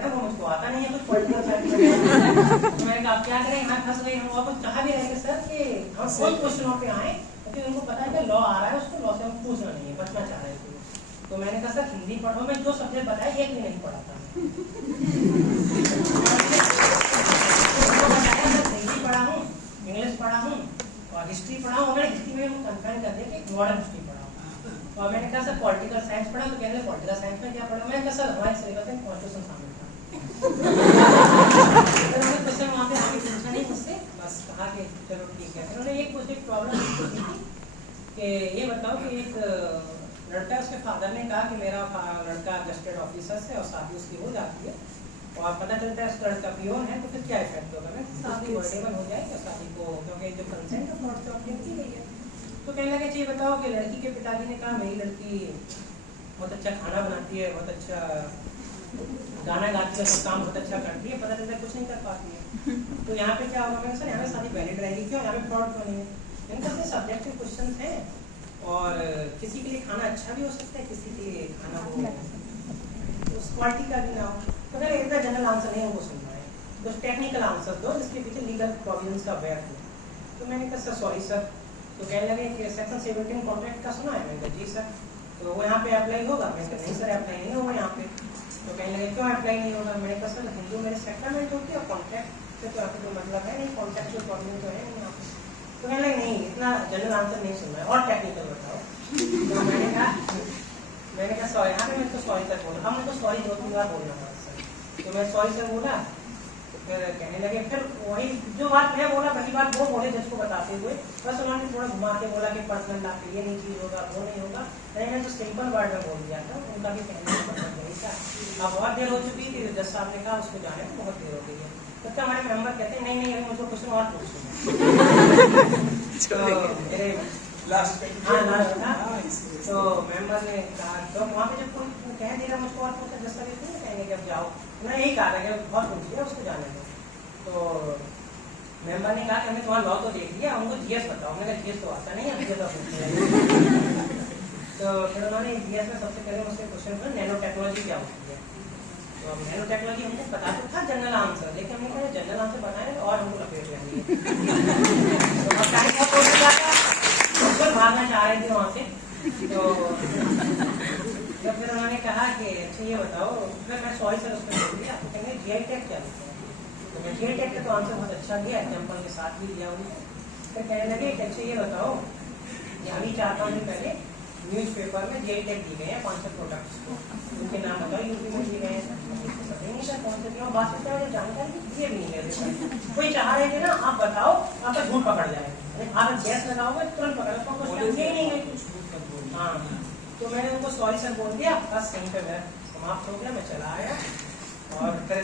पढ़े, वो मुझको आता नहीं है कुछ पॉलिटिकल साइंस में। तो मैंने कहा आप क्या करें, यहाँ फंस गए हम। और कुछ कहा भी रहेंगे सर कि हम कोई क्वेश्चनों पे आए, क्योंकि उनको पता है कि लॉ आ रहा है, उसको लॉ से हम पूछना नहीं है, बचना चाह रहे थे। तो मैंने कहा सर हिंदी पढ़ो, मैं जो सब्जेक्ट बताया एक भी नहीं पढ़ा था। हिंदी पढ़ा हूँ, इंग्लिश पढ़ा हूँ और हिस्ट्री पढ़ा हूँ। मैंने हिस्ट्री में कंफर्म कर दिया कि मॉडर्न हिस्ट्री पढ़ा हूँ। और मैंने कहा सर पॉलिटिकल साइंस पढ़ा, तो कहते हैं पॉलिटिकल साइंस में क्या पढ़ा। मैंने कहा सर हमारे सिलेबस में कॉन्स्टिट्यूशन शामिल था। क्वेश्चन वहाँ पे आगे पूछा नहीं मुझसे, बस कहा कि चलो ठीक है। उन्होंने एक मुझे प्रॉब्लम थी कि ये बताओ कि एक लड़का, उसके फादर ने कहा कि मेरा लड़का गस्टेड ऑफिसर है और शादी उसकी हो जाती है और पता चलता है उस लड़का पियोन है, तो फिर क्या इफेक्ट होगा। मैं शादी वर्डेबल हो जाएगी शादी को, क्योंकि जो कंसेंट ऑफ नॉट से ऑब्जेक्ट की गई है। तो कहने लगे चाहिए बताओ कि लड़की के पिताजी ने कहा मेरी लड़की बहुत अच्छा खाना बनाती है, बहुत अच्छा गाना गाती है, सब काम बहुत अच्छा करती है, पता चलता है कुछ नहीं कर पाती है। तो यहाँ पे क्या होगा। मैंने सर यहाँ पे शादी वैलिड रहेगी क्यों, यहाँ पे फ्रॉड क्यों नहीं है। इनका सब्जेक्टिव क्वेश्चन है और किसी के लिए खाना अच्छा भी हो सकता है, किसी के लिए खाना हो उस क्वालिटी का भी ना हो। तो मैंने इतना जनरल आंसर नहीं हमको सुनना है, तो टेक्निकल आंसर दो जिसके पीछे लीगल प्रोविजंस का व्यर्थ हो। तो मैंने कहा सर सॉरी सर। तो कहने लगे कि सेक्शन 17 कॉन्ट्रैक्ट का सुना है। मैंने कहा जी सर। तो वो यहाँ पे अप्लाई होगा। मैंने कहा नहीं सर अप्लाई नहीं होगा यहाँ पे। तो कहने लगे क्यों अप्लाई नहीं होगा। मैंने कहा सर हिंदू मेरे सेटलमेंट होती है और कॉन्ट्रैक्ट से तो आपको मतलब है नहीं, कॉन्ट्रैक्चुअल प्रॉब्लम तो है नहीं यहाँ पे। तो कहने लगे नहीं इतना जनरल आंसर नहीं सुनना है और टेक्निकल बताओ। तो मैंने कहा सॉरी। यहाँ पे मैं तो सॉरी सर बोला, हमने तो सॉरी 2-3 बार बोलना था सर। तो मैं सॉरी सर बोला। तो फिर कहने लगे, फिर वही जो बात मैं बोला वही बात वो बोले जिसको बताते हुए, बस उन्होंने थोड़ा घुमा के बोला कि पर्सनल लाभ ये नहीं चीज होगा, वो नहीं होगा। मैंने तो सिंपल वर्ड में बोल दिया था, उनका भी कहने का मतलब यही था। अब बहुत देर हो चुकी थी, जज साहब ने कहा उसको जाने में बहुत देर हो गई है। तो हमारे मेंबर कहते हैं नहीं अभी मुझको क्वेश्चन और पूछना। तो मेंबर ने कहा, तो वहाँ पे जब कोई कह देगा मुझको और पूछा दस्तावेज नहीं कहेंगे कि अब जाओ। मैं यही कहा था कि बहुत पूछिए उसको जाने दो। तो मेंबर ने कहा कि हमने तुम्हारा लॉ तो देख लिया, हमको जीएस बताओ। मैंने कहा जीएस तो आता नहीं है, तो फिर उन्होंने जीएस में सबसे पहले मुझसे क्वेश्चन पूछा नैनो टेक्नोलॉजी क्या होती है। तो नैनो टेक्नोलॉजी हमको पता तो था जनरल आंसर, लेकिन हमने कहा जनरल आंसर बताए तो और हमको लपेट लेंगे। तो भागना चाह रहे थे वहाँ से। तो जब फिर उन्होंने कहा कि अच्छा ये बताओ, फिर मैं सॉरी सर उसमें बोल दिया। तो कहेंगे जीआई टैग क्या होता है। तो मैं जीआई टैग का तो आंसर बहुत अच्छा दिया, एग्जाम्पल के साथ भी दिया उनको। फिर कहने लगे कि अच्छा ये बताओ, अभी 4-5 दिन पहले न्यूज़पेपर में जीआई टैग दिए गए हैं 500 प्रोडक्ट्स को, उनके नाम बताओ यूपी में दिए गए हैं। नहीं सर कौन से दिए, बात करते हैं जानकारी दिए भी नहीं गए। कोई चाह रहे थे ना आप बताओ, आपका झूठ पकड़ जाए, आप गैस लगाओगे तुरंत पकड़ नहीं है कुछ। हाँ तो मैंने उनको सॉरी सर बोल दिया, बस यहीं पे मैं समाप्त हो गया, मैं चला आया और फिर